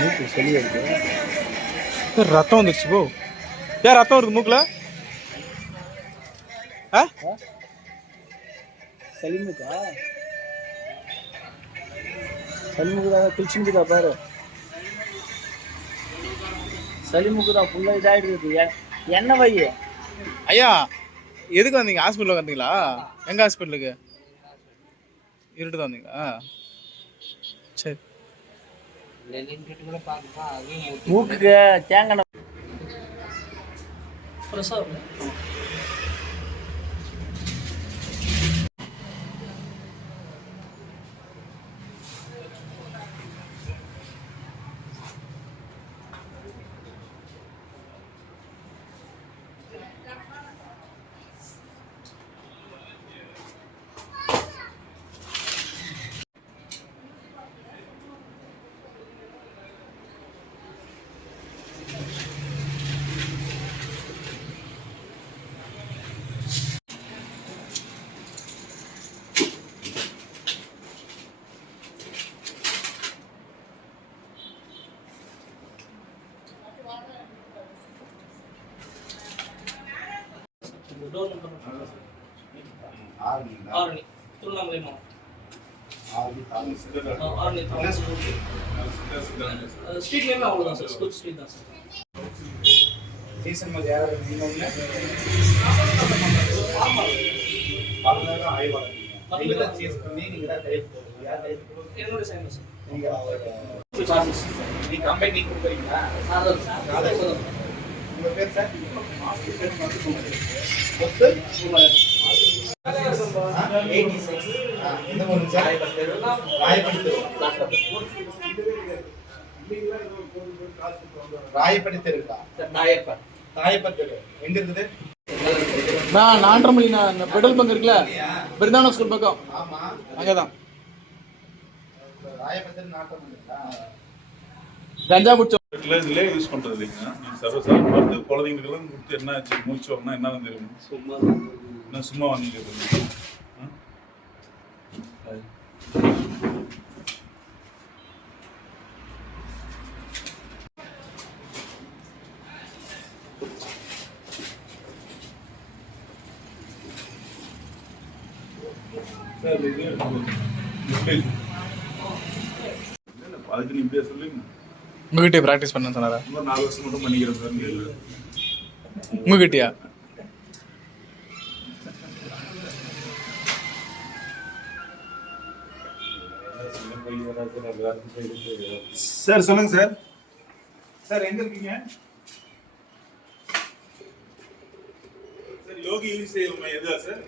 மூக்கு சளியா இருக்கு. ரத்தம் வந்துருச்சு போ. ஏன் ரத்தம் வருது மூக்குல? சளிமுக்கா சளிமுக்குதா கிழிச்சுமுக்குதா பாரு. சளிமுக்குதா ஃபுல்லா இதாயிடுது. என்ன வை ஐயா எதுக்கு வந்தீங்க? ஹாஸ்பிட்டலுக்கு வந்தீங்களா? எங்க ஹாஸ்பிட்டலுக்கு? இருட்டு தான் வந்தீங்களா? சரி. மூக்குக்கு தேங்காய் ஸ்ட்ரீட் நேம் அவ்வளோதான் சார். ஸ்கூல் ஸ்ட்ரீட் தான் சார். சீசன் மாதிரி யாராவது நீங்கள் ஒன்று ஆய்வாளர் சீஸ் பண்ணி நீங்கள் தான் டைப் போடுங்க. யார் டைப் போடுங்க? என்னோட சைன் சார். நீங்கள் கம்பெனி கொடுக்குறீங்களா? உங்கள் பேர் சார்? இந்த ஒரு சார் ராயப்பட்டி தெருக்கா? தாயப்பா தெரு எங்க இருக்குது? நான் 4:30 மணி பெட்ரோல் பங்க் இருக்குல்ல, பிருந்தாவனம் ஸ்கூல் பக்கம். ஆமா, அங்கதான். ராயப்பட்டி தெரு 4:30 மணிக்கா? கஞ்சா குடிச்சோம் இதுல யூஸ் பண்றது இல்லைங்க. நீங்க சர்வசா வந்து குழந்தைங்களுக்கெல்லாம் கொடுத்து என்ன ஆச்சு மூச்சு வரணும் என்னன்னு தெரியும். சும்மா வாங்கிக்கிறது அதுக்கு நீ இப்படியா சொல்லுங்க. உங்ககிட்ட ப்ராக்டிஸ் பண்ண சொன்னாரா? 4 வருஷம் மட்டும் பண்ணிக்கிறேன் சார். உங்ககிட்டயா? சார் சொல்லுங்க சார். சார் எங்க இருக்கீங்க? சார் யோகி யூனிசேஃப் மையம் எதா சார்?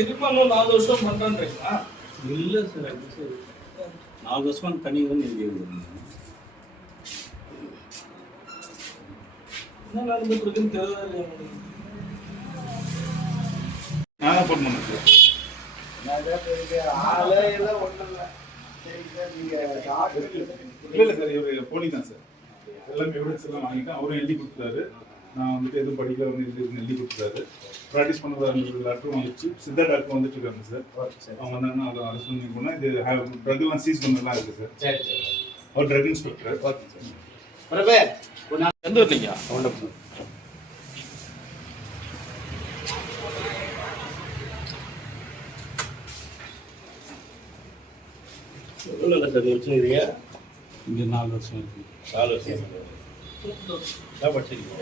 இன்னும் 4 வருஷம் பண்றேன்றீங்களா? இல்லை சார், 4 வருஷமா பண்ணிக்கிறேன்னு எழுதி என்ன நடந்துட்டு இருக்குன்னு தெரியல. நான் ஃபோன் பண்ணேன் சார். இல்லை சார், இவர் போலி தான் சார். எல்லாமே எவிடன்ஸ் எல்லாம் வாங்கிட்டேன். அவரும் எழுதி கொடுத்தாரு. நான் வந்துட்டு எதுவும் படிக்கல எழுதி கொடுத்தாரு. ப்ராக்டிஸ் பண்ண டாக்டரும் வந்துச்சு. சித்தா டாக்டர் வந்துட்டு இருக்காங்க சார். அவங்க வந்தாங்கன்னா அதை அரசு பண்ணி போனால் இது ட்ரக் எல்லாம் சீஸ் பண்ணலாம் இருக்கு சார். அவர் ட்ரக் இன்ஸ்பெக்டர். எந்த ஊர்லீங்க? இல்லை சார், வச்சுருக்கிறீங்க இங்கே 4 வருஷம் இருக்கு. 4 வருஷம் என்ன படிச்சிருக்கீங்க?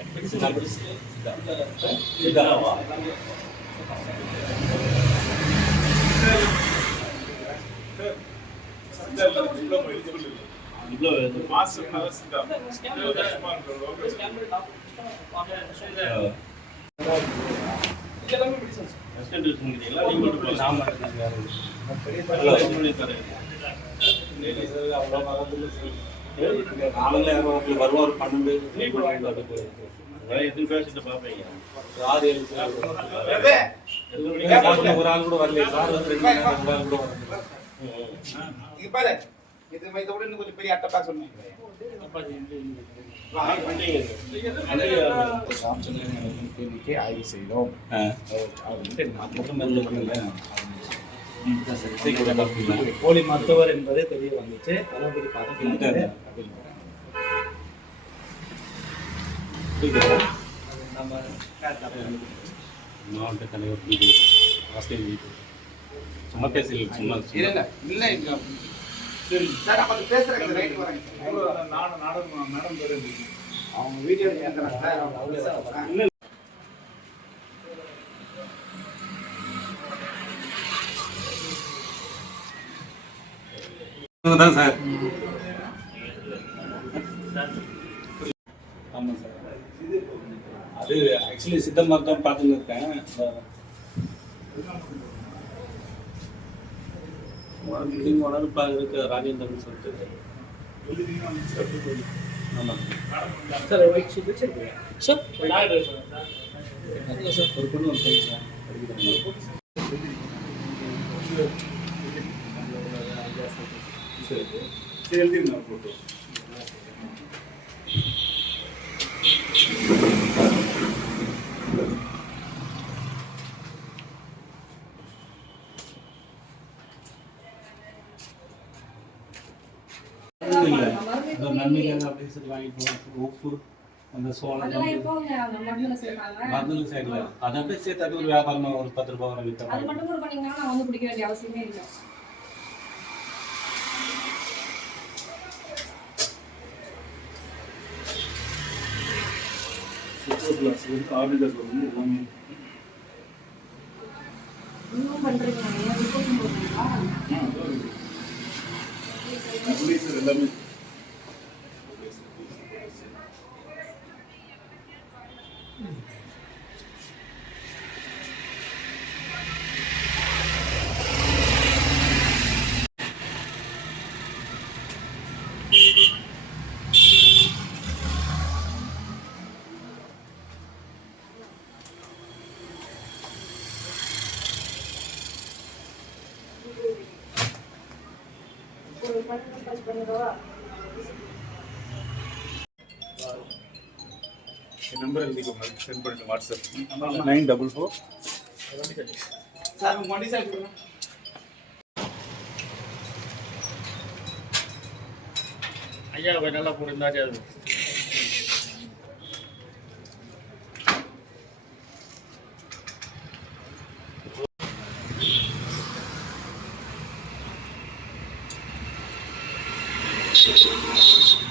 வருவார் 12 எத்தனை பேசிட்டு பார்ப்பீங்க? 6-7 ஒரு ஆள் கூட வரல சார். 2 கூட வரல. இங்க பாரு இதை விட இன்னும் கொஞ்சம் பெரிய அட்டை பாக்ஸ் ஒன்று இன்னைக்கு ஆய்வு செய்தோம். போலி மருத்துவர் என்பதே தெரிய வந்துச்சு. அலோபதி பார்த்து நம்ம மாவட்ட தலைவர் வீடு ஆசிரியர் வீடு சும்மா பேசல சும்மா இருங்க இல்லை சார் அவங்க பேசுறாங்க ரைட் வரேன் மேடம் பேர் அவங்க வீடியோ கேட்குறாங்க. தான் சார். ஆமாம் சார். அது ஆக்சுவலி சித்த மருத்துவம் பார்த்துன்னு இருக்கேன். உடம்பு இருக்கு ராஜேந்திரன் சொல்லிட்டு. ஆமாம் சார் ஒயிட் ஷீட் வச்சிருக்கீங்க சார் சார். ஒரு பொண்ணு ஒரு பையன் சார் படிக்கிறாங்க. சரி எழுதிருங்க போட்டோ. இல்லை நன்மைக்காக அப்படின்னு சொல்லி வாங்கிட்டு போவோம். உப்பு அந்த சோளம் மருந்துல சேர்க்கல. அதை அப்படியே சேர்த்தாட்டு ஒரு வியாபாரமா ஒரு 10 ரூபாய் வர விற்ற அது மட்டும் கூட பண்ணீங்கன்னா நான் வந்து பிடிக்க வேண்டிய அவசியமே இல்லை. சூப்பர் கிளாஸ் ஆர்டிகல் வந்து எல்லாமே இன்னும் பண்றீங்க ஏன் ரிப்போர்ட் போடுறீங்களா? சார் எல்லாமே ஒரு பணம் காசு பண்ணிடுவா. என் நம்பர் எழுதிக்கோங்க, சென்ட் பண்ணிட்டு வாட்ஸ்அப் 944 சார் மொண்டி சார் கொடுங்க. ஐயா நல்லா போட்டுருந்தாச்சு அது Thank you.